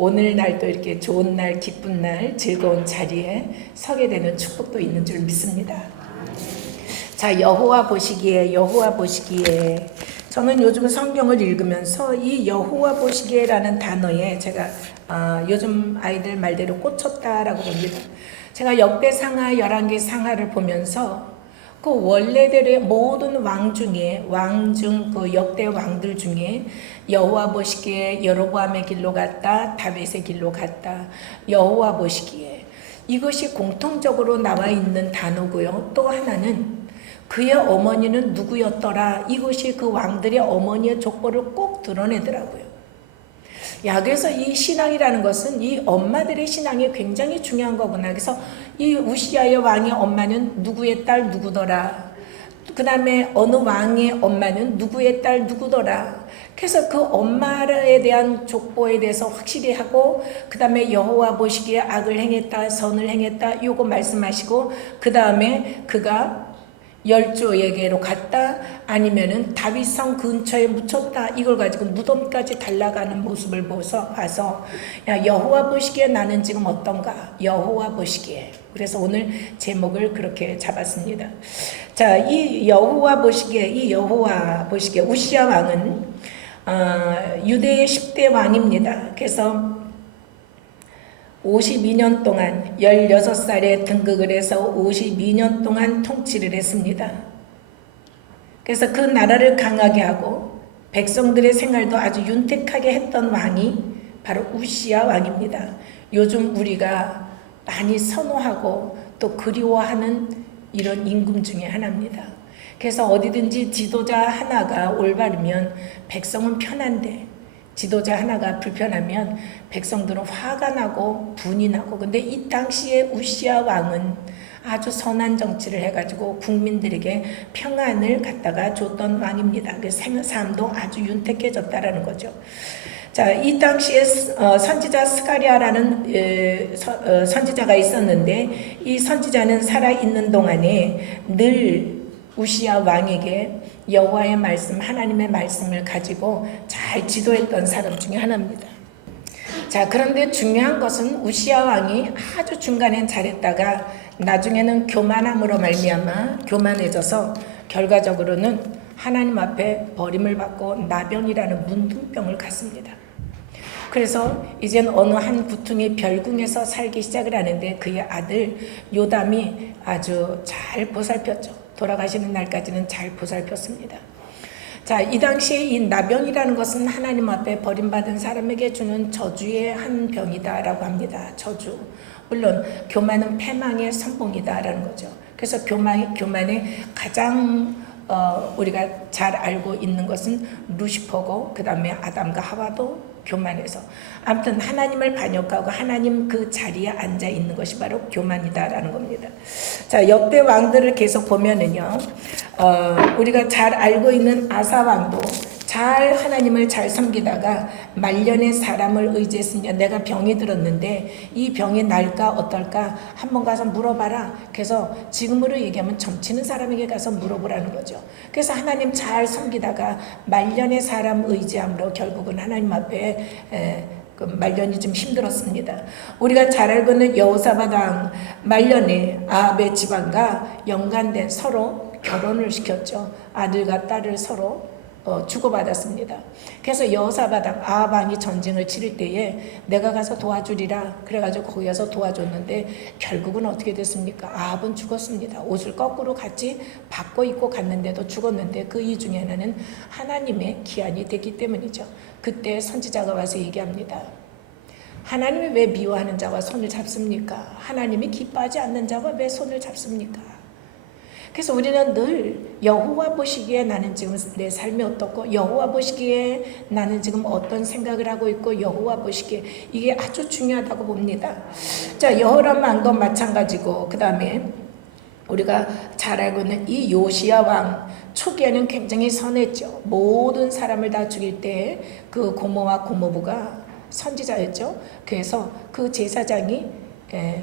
오늘날도 이렇게 좋은 날, 기쁜 날, 즐거운 자리에 서게 되는 축복도 있는 줄 믿습니다. 자, 여호와 보시기에 여호와 보시기에 저는 요즘 성경을 읽으면서 이 여호와 보시기에라는 단어에 제가 아, 요즘 아이들 말대로 꽂혔다라고 봅니다. 제가 역대 상하 열왕기 상하를 보면서 그 원래들의 모든 왕 중에 왕 중 그 역대 왕들 중에 여호와 보시기에 여로보암의 길로 갔다 다윗의 길로 갔다 여호와 보시기에 이것이 공통적으로 나와 있는 단어고요. 또 하나는 그의 어머니는 누구였더라. 이것이 그 왕들의 어머니의 족보를 꼭 드러내더라고요. 야, 그래서 이 신앙이라는 것은 이 엄마들의 신앙이 굉장히 중요한 거구나. 그래서 이 우시아의 왕의 엄마는 누구의 딸 누구더라. 그 다음에 어느 왕의 엄마는 누구의 딸 누구더라. 그래서 그 엄마에 대한 족보에 대해서 확실히 하고 그 다음에 여호와 보시기에 악을 행했다 선을 행했다 요거 말씀하시고 그 다음에 그가 열조에게로 갔다 아니면은 다윗성 근처에 묻혔다 이걸 가지고 무덤까지 달라가는 모습을 보서 봐서 야 여호와 보시기에 나는 지금 어떤가 여호와 보시기에 그래서 오늘 제목을 그렇게 잡았습니다. 자 이 여호와 보시기에 이 여호와 보시기에 우시아 왕은 어, 유대의 10대 왕입니다. 그래서 52년 동안 16살에 등극을 해서 52년 동안 통치를 했습니다. 그래서 그 나라를 강하게 하고 백성들의 생활도 아주 윤택하게 했던 왕이 바로 우시아 왕입니다. 요즘 우리가 많이 선호하고 또 그리워하는 이런 임금 중에 하나입니다. 그래서 어디든지 지도자 하나가 올바르면 백성은 편한데 지도자 하나가 불편하면 백성들은 화가 나고 분이 나고 근데 이 당시에 우시아 왕은 아주 선한 정치를 해가지고 국민들에게 평안을 갖다가 줬던 왕입니다. 그 삶도 아주 윤택해졌다라는 거죠. 자, 이 당시에 어, 선지자 스가리아라는 어, 선지자가 있었는데 이 선지자는 살아 있는 동안에 늘 우시아 왕에게 여호와의 말씀, 하나님의 말씀을 가지고 잘 지도했던 사람 중에 하나입니다. 자, 그런데 중요한 것은 우시아 왕이 아주 중간엔 잘했다가 나중에는 교만함으로 말미암아 교만해져서 결과적으로는 하나님 앞에 버림을 받고 나병이라는 문둥병을 갖습니다. 그래서 이젠 어느 한 구퉁이 별궁에서 살기 시작을 하는데 그의 아들 요담이 아주 잘 보살폈죠. 돌아가시는 날까지는 잘 보살폈습니다. 자, 이 당시에 이 나병이라는 것은 하나님 앞에 버림받은 사람에게 주는 저주의 한 병이다라고 합니다. 저주. 물론 교만은 패망의 선봉이다라는 거죠. 그래서 교만 교만의 가장 어, 우리가 잘 알고 있는 것은 루시퍼고 그 다음에 아담과 하와도 교만해서 아무튼 하나님을 반역하고 하나님 그 자리에 앉아 있는 것이 바로 교만이다라는 겁니다. 자 역대 왕들을 계속 보면은요, 어, 우리가 잘 알고 있는 아사 왕도 잘 하나님을 잘 섬기다가 말년에 사람을 의지했으니 내가 병이 들었는데 이 병이 날까 어떨까 한번 가서 물어봐라. 그래서 지금으로 얘기하면 점치는 사람에게 가서 물어보라는 거죠. 그래서 하나님 잘 섬기다가 말년에 사람 의지함으로 결국은 하나님 앞에 에, 그 말년이 좀 힘들었습니다. 우리가 잘 알고 있는 여호사바당 말년에 아합의 집안과 연관된 서로 결혼을 시켰죠. 아들과 딸을 서로 어, 주고받았습니다. 그래서 여사바당 아방이 전쟁을 치를 때에 내가 가서 도와주리라 그래가지고 거기 가서 도와줬는데 결국은 어떻게 됐습니까? 아합은 죽었습니다. 옷을 거꾸로 같이 바꿔 입고 갔는데도 죽었는데 그 이 중에 하나는 하나님의 기한이 됐기 때문이죠. 그때 선지자가 와서 얘기합니다. 하나님이 왜 미워하는 자와 손을 잡습니까? 하나님이 기뻐하지 않는 자와 왜 손을 잡습니까? 그래서 우리는 늘 여호와 보시기에 나는 지금 내 삶이 어떻고 여호와 보시기에 나는 지금 어떤 생각을 하고 있고 여호와 보시기에 이게 아주 중요하다고 봅니다. 자 여호람 왕도 마찬가지고 그 다음에 우리가 잘 알고 있는 이 요시야 왕 초기에는 굉장히 선했죠. 모든 사람을 다 죽일 때 그 고모와 고모부가 선지자였죠. 그래서 그 제사장이 에,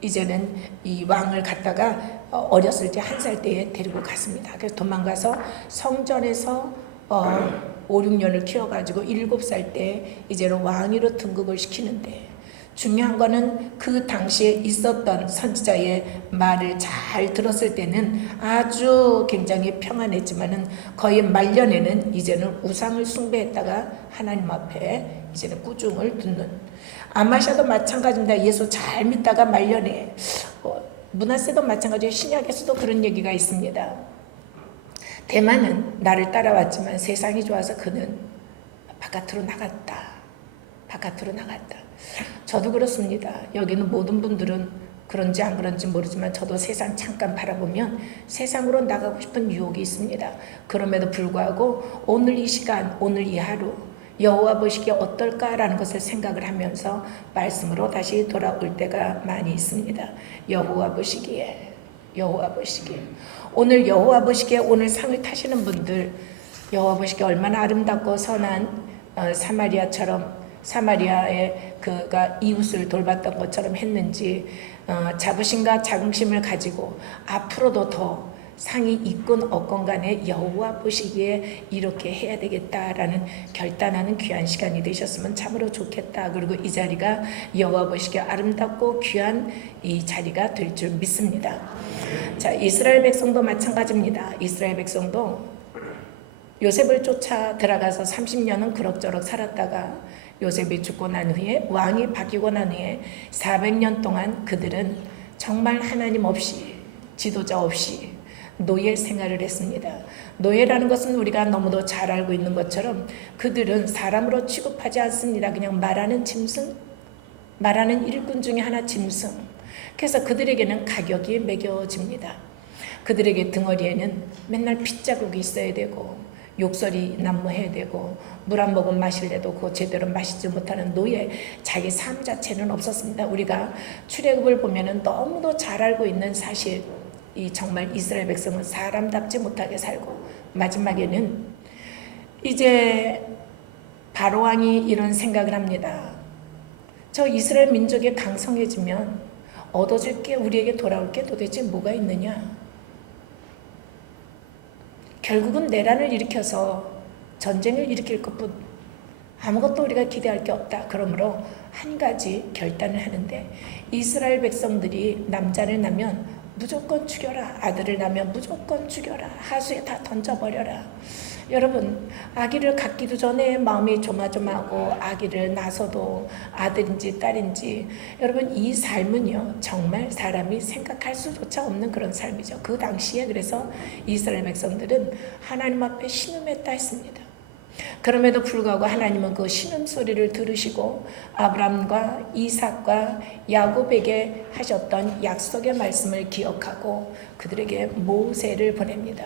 이제는 이 왕을 갖다가 어렸을 때 한 살 때에 데리고 갔습니다. 그래서 도망가서 성전에서 어, 5, 6년을 키워가지고 7살 때 이제는 왕위로 등극을 시키는데 중요한 거는 그 당시에 있었던 선지자의 말을 잘 들었을 때는 아주 굉장히 평안했지만은 거의 말년에는 이제는 우상을 숭배했다가 하나님 앞에 이제는 꾸중을 듣는 아마샤도 마찬가지입니다. 예수 잘 믿다가 말년에 어, 문하세도 마찬가지로 신약에서도 그런 얘기가 있습니다. 대만은 나를 따라왔지만 세상이 좋아서 그는 바깥으로 나갔다. 바깥으로 나갔다. 저도 그렇습니다. 여기는 모든 분들은 그런지 안 그런지 모르지만 저도 세상 잠깐 바라보면 세상으로 나가고 싶은 유혹이 있습니다. 그럼에도 불구하고 오늘 이 시간, 오늘 이 하루 여호와 보시기에 어떨까라는 것을 생각을 하면서 말씀으로 다시 돌아올 때가 많이 있습니다. 여호와 보시기에 여호와 보시기에 오늘 여호와 보시기에 오늘 상을 타시는 분들 여호와 보시기에 얼마나 아름답고 선한 어, 사마리아처럼 사마리아의 그가 이웃을 돌봤던 것처럼 했는지 어, 자부심과 자긍심을 가지고 앞으로도 더 상이 있건 없건 간에 여호와 보시기에 이렇게 해야 되겠다라는 결단하는 귀한 시간이 되셨으면 참으로 좋겠다. 그리고 이 자리가 여호와 보시기에 아름답고 귀한 이 자리가 될 줄 믿습니다. 자, 이스라엘 백성도 마찬가지입니다. 이스라엘 백성도 요셉을 쫓아 들어가서 30년은 그럭저럭 살았다가 요셉이 죽고 난 후에 왕이 바뀌고 난 후에 400년 동안 그들은 정말 하나님 없이 지도자 없이 노예 생활을 했습니다. 노예라는 것은 우리가 너무도 잘 알고 있는 것처럼 그들은 사람으로 취급하지 않습니다. 그냥 말하는 짐승, 말하는 일꾼 중에 하나 짐승. 그래서 그들에게는 가격이 매겨집니다. 그들에게 등어리에는 맨날 핏자국이 있어야 되고 욕설이 난무해야 되고 물 한 모금 마실래도 그거 제대로 마시지 못하는 노예 자기 삶 자체는 없었습니다. 우리가 출애굽을 보면은 너무도 잘 알고 있는 사실 이 정말 이스라엘 백성은 사람답지 못하게 살고 마지막에는 이제 바로 왕이 이런 생각을 합니다. 저 이스라엘 민족이 강성해지면 얻어질 게 우리에게 돌아올 게 도대체 뭐가 있느냐? 결국은 내란을 일으켜서 전쟁을 일으킬 것뿐 아무것도 우리가 기대할 게 없다. 그러므로 한 가지 결단을 하는데 이스라엘 백성들이 남자를 낳으면 무조건 죽여라. 아들을 낳으면 무조건 죽여라. 하수에 다 던져버려라. 여러분, 아기를 갖기도 전에 마음이 조마조마하고 아기를 낳아서도 아들인지 딸인지 여러분 이 삶은요 정말 사람이 생각할 수조차 없는 그런 삶이죠. 그 당시에 그래서 이스라엘 백성들은 하나님 앞에 신음했다 했습니다. 그럼에도 불구하고 하나님은 그 신음 소리를 들으시고 아브람과 이삭과 야곱에게 하셨던 약속의 말씀을 기억하고 그들에게 모세를 보냅니다.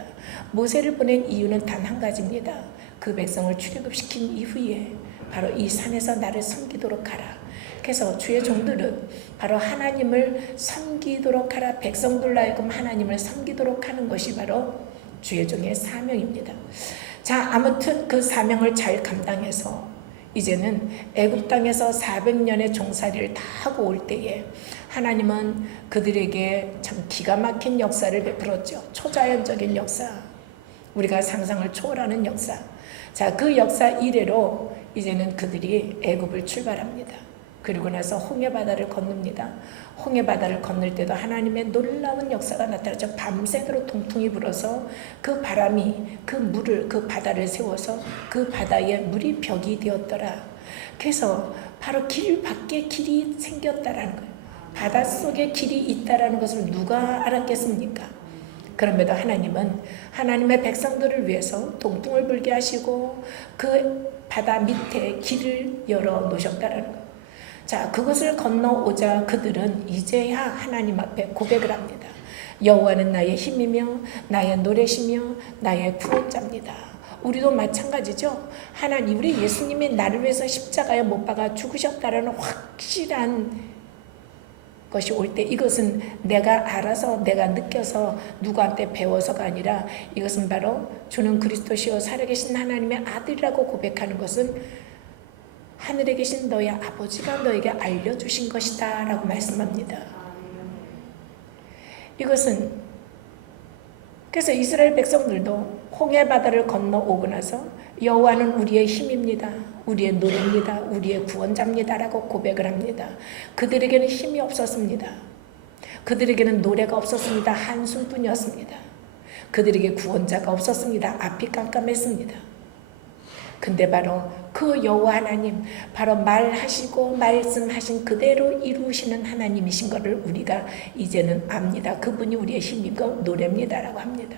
모세를 보낸 이유는 단 한 가지입니다. 그 백성을 출애굽시킨 이후에 바로 이 산에서 나를 섬기도록 하라. 그래서 주의 종들은 바로 하나님을 섬기도록 하라. 백성들로 하여금 하나님을 섬기도록 하는 것이 바로 주의 종의 사명입니다. 자, 아무튼 그 사명을 잘 감당해서 이제는 애굽 땅에서 400년의 종살이를 다 하고 올 때에 하나님은 그들에게 참 기가 막힌 역사를 베풀었죠. 초자연적인 역사. 우리가 상상을 초월하는 역사. 자, 그 역사 이래로 이제는 그들이 애굽을 출발합니다. 그리고 나서 홍해 바다를 건넙니다. 홍해 바다를 건널 때도 하나님의 놀라운 역사가 나타나죠. 밤새도록 통통이 불어서 그 바람이 그 물을 그 바다를 세워서 그 바다에 물이 벽이 되었더라. 그래서 바로 길 밖에 길이 생겼다라는 거예요. 바다 속에 길이 있다라는 것을 누가 알았겠습니까? 그럼에도 하나님은 하나님의 백성들을 위해서 동통을 불게 하시고 그 바다 밑에 길을 열어 놓으셨다라는 거예요. 자, 그것을 건너오자 그들은 이제야 하나님 앞에 고백을 합니다. 여호와는 나의 힘이며 나의 노래시며 나의 구원자입니다. 우리도 마찬가지죠. 하나님 우리 예수님이 나를 위해서 십자가에 못 박아 죽으셨다라는 확실한 것이 올 때 이것은 내가 알아서 내가 느껴서 누구한테 배워서가 아니라 이것은 바로 주는 그리스도시요 살아계신 하나님의 아들이라고 고백하는 것은 하늘에 계신 너의 아버지가 너에게 알려주신 것이다 라고 말씀합니다. 이것은 그래서 이스라엘 백성들도 홍해 바다를 건너오고 나서 여호와는 우리의 힘입니다. 우리의 노래입니다. 우리의 구원자입니다라고 고백을 합니다. 그들에게는 힘이 없었습니다. 그들에게는 노래가 없었습니다. 한숨뿐이었습니다. 그들에게 구원자가 없었습니다. 앞이 깜깜했습니다. 근데 바로 그 여호와 하나님, 바로 말하시고 말씀하신 그대로 이루시는 하나님이신 것을 우리가 이제는 압니다. 그분이 우리의 힘이고 노래입니다라고 합니다.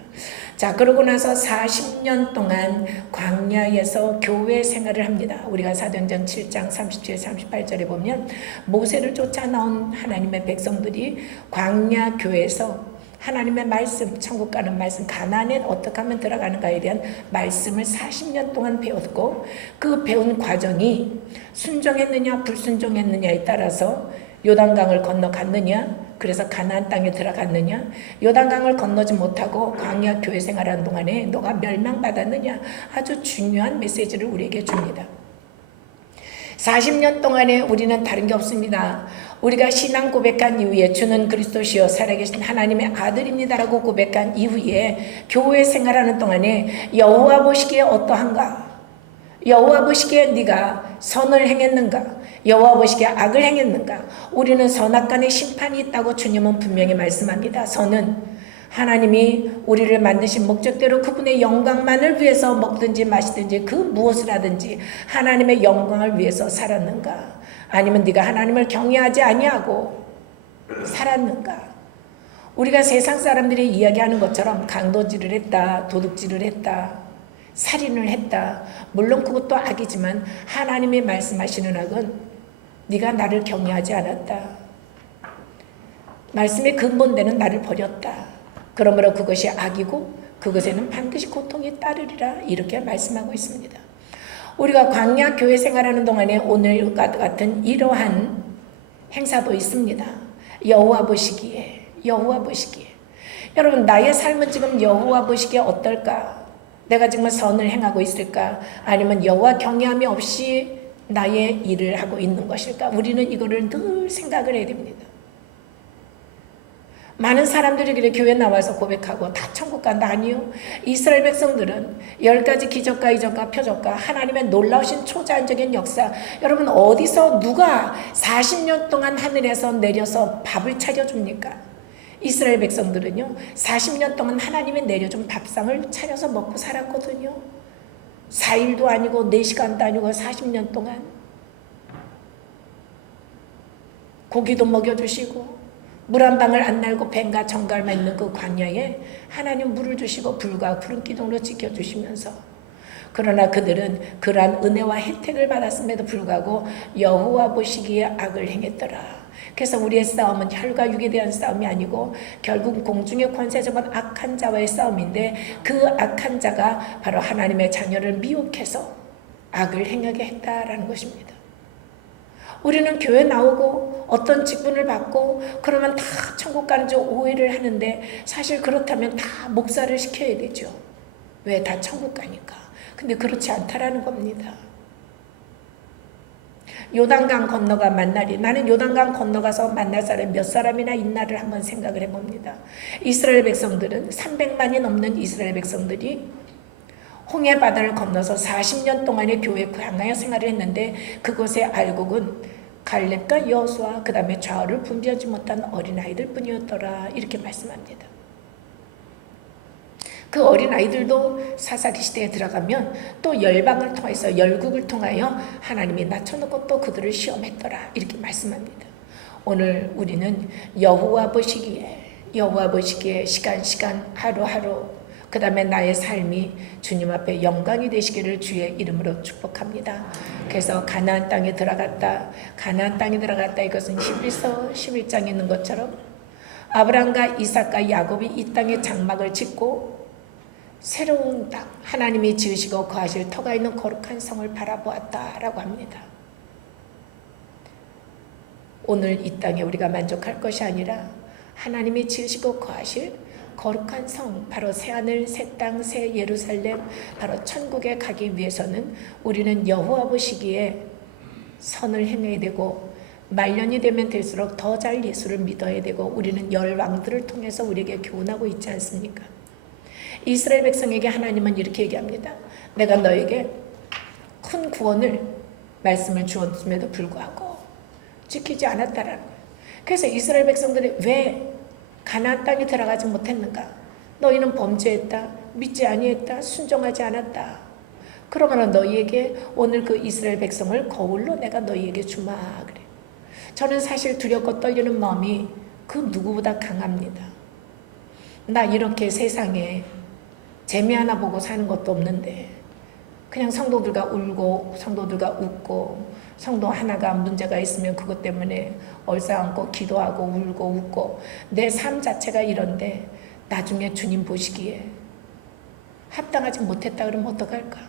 자, 그러고 나서 40년 동안 광야에서 교회 생활을 합니다. 우리가 사도행전 7장 37, 38절에 보면 모세를 쫓아 나온 하나님의 백성들이 광야 교회에서 하나님의 말씀, 천국 가는 말씀, 가나안에 어떻게 하면 들어가는가에 대한 말씀을 40년 동안 배웠고 그 배운 과정이 순종했느냐 불순종했느냐에 따라서 요단강을 건너갔느냐 그래서 가나안 땅에 들어갔느냐 요단강을 건너지 못하고 광야 교회 생활하는 동안에 너가 멸망받았느냐 아주 중요한 메시지를 우리에게 줍니다. 40년 동안에 우리는 다른 게 없습니다. 우리가 신앙 고백한 이후에 주는 그리스도시요 살아계신 하나님의 아들입니다라고 고백한 이후에 교회 생활하는 동안에 여호와 보시기에 어떠한가? 여호와 보시기에 네가 선을 행했는가? 여호와 보시기에 악을 행했는가? 우리는 선악간의 심판이 있다고 주님은 분명히 말씀합니다. 선은 하나님이 우리를 만드신 목적대로 그분의 영광만을 위해서 먹든지 마시든지 그 무엇을 하든지 하나님의 영광을 위해서 살았는가? 아니면 네가 하나님을 경외하지 아니하고 살았는가? 우리가 세상 사람들이 이야기하는 것처럼 강도질을 했다, 도둑질을 했다, 살인을 했다. 물론 그것도 악이지만 하나님이 말씀하시는 악은 네가 나를 경외하지 않았다. 말씀의 근본되는 나를 버렸다. 그러므로 그것이 악이고 그것에는 반드시 고통이 따르리라 이렇게 말씀하고 있습니다. 우리가 광야 교회 생활하는 동안에 오늘과 같은 이러한 행사도 있습니다. 여호와 보시기에 여호와 보시기에 여러분 나의 삶은 지금 여호와 보시기에 어떨까? 내가 정말 선을 행하고 있을까? 아니면 여호와 경외함이 없이 나의 일을 하고 있는 것일까? 우리는 이거를 늘 생각을 해야 됩니다. 많은 사람들이 그래 교회 나와서 고백하고 다 천국 간다 아니요. 이스라엘 백성들은 열 가지 기적과 이적과 표적과 하나님의 놀라우신 초자연적인 역사. 여러분 어디서 누가 40년 동안 하늘에서 내려서 밥을 차려줍니까? 이스라엘 백성들은요 40년 동안 하나님이 내려준 밥상을 차려서 먹고 살았거든요. 4일도 아니고 4시간도 아니고 40년 동안 고기도 먹여주시고 물 한 방울 안 날고 뱀과 정갈만 있는 그 광야에 하나님 물을 주시고 불과 구름 기둥으로 지켜주시면서 그러나 그들은 그러한 은혜와 혜택을 받았음에도 불구하고 여호와 보시기에 악을 행했더라. 그래서 우리의 싸움은 혈과 육에 대한 싸움이 아니고 결국 공중의 권세적인 악한 자와의 싸움인데 그 악한 자가 바로 하나님의 자녀를 미혹해서 악을 행하게 했다라는 것입니다. 우리는 교회 나오고 어떤 직분을 받고 그러면 다 천국 가는 줄 오해를 하는데 사실 그렇다면 다 목사를 시켜야 되죠. 왜? 다 천국 가니까. 근데 그렇지 않다라는 겁니다. 요단강 건너가 만날이 나는 요단강 건너가서 만날 사람 몇 사람이나 있나를 한번 생각을 해봅니다. 이스라엘 백성들은 300만이 넘는 이스라엘 백성들이 홍해 바다를 건너서 40년 동안의 교회 광야 생활을 했는데 그곳의 알곡은 갈렙과 여수와 그 다음에 좌우를 분별하지 못한 어린아이들 뿐이었더라 이렇게 말씀합니다. 그 어린 아이들도 사사기 시대에 들어가면 또 열방을 통해서 열국을 통하여 하나님이 낮춰놓고 또 그들을 시험했더라 이렇게 말씀합니다. 오늘 우리는 여호와 보시기에 여호와 보시기에 시간 시간 하루하루 그 다음에 나의 삶이 주님 앞에 영광이 되시기를 주의 이름으로 축복합니다. 그래서 가나안 땅에 들어갔다. 가나안 땅에 들어갔다 이것은 히브리서 11장에 있는 것처럼 아브라함과 이삭과 야곱이 이 땅에 장막을 짓고 새로운 땅, 하나님이 지으시고 거하실 터가 있는 거룩한 성을 바라보았다라고 합니다. 오늘 이 땅에 우리가 만족할 것이 아니라 하나님이 지으시고 거하실 거룩한 성, 바로 새하늘, 새 땅, 새 예루살렘, 바로 천국에 가기 위해서는 우리는 여호와 보시기에 선을 행해야 되고 말년이 되면 될수록 더 잘 예수를 믿어야 되고 우리는 열 왕들을 통해서 우리에게 교훈하고 있지 않습니까? 이스라엘 백성에게 하나님은 이렇게 얘기합니다. 내가 너에게 큰 구원을 말씀을 주었음에도 불구하고 지키지 않았다라는 거예요. 그래서 이스라엘 백성들이 왜 가나안 땅에 들어가지 못했는가? 너희는 범죄했다, 믿지 아니했다, 순종하지 않았다. 그러면 너희에게 오늘 그 이스라엘 백성을 거울로 내가 너희에게 주마 그래. 저는 사실 두렵고 떨리는 마음이 그 누구보다 강합니다. 나 이렇게 세상에 재미 하나 보고 사는 것도 없는데 그냥 성도들과 울고 성도들과 웃고 성도 하나가 문제가 있으면 그것 때문에 얼싸안고 기도하고 울고 웃고 내 삶 자체가 이런데 나중에 주님 보시기에 합당하지 못했다 그러면 어떡할까?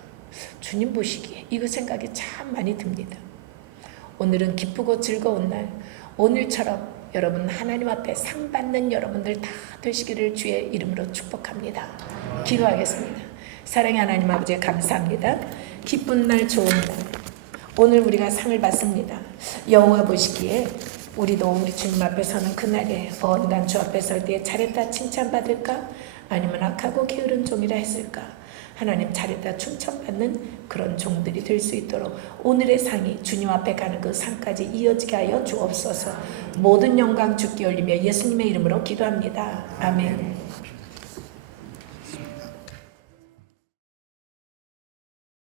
주님 보시기에 이거 생각이 참 많이 듭니다. 오늘은 기쁘고 즐거운 날 오늘처럼 여러분 하나님 앞에 상 받는 여러분들 다 되시기를 주의 이름으로 축복합니다. 기도하겠습니다. 사랑의 하나님 아버지 감사합니다. 기쁜 날 좋은 날 오늘 우리가 상을 받습니다. 여호와 보시기에 우리도 우리 주님 앞에 서는 그날에 언단 주 앞에 설 때에 잘했다 칭찬받을까 아니면 악하고 게으른 종이라 했을까 하나님 잘했다 칭찬받는 그런 종들이 될 수 있도록 오늘의 상이 주님 앞에 가는 그 상까지 이어지게 하여 주옵소서 모든 영광 주께 올리며 예수님의 이름으로 기도합니다. 아멘.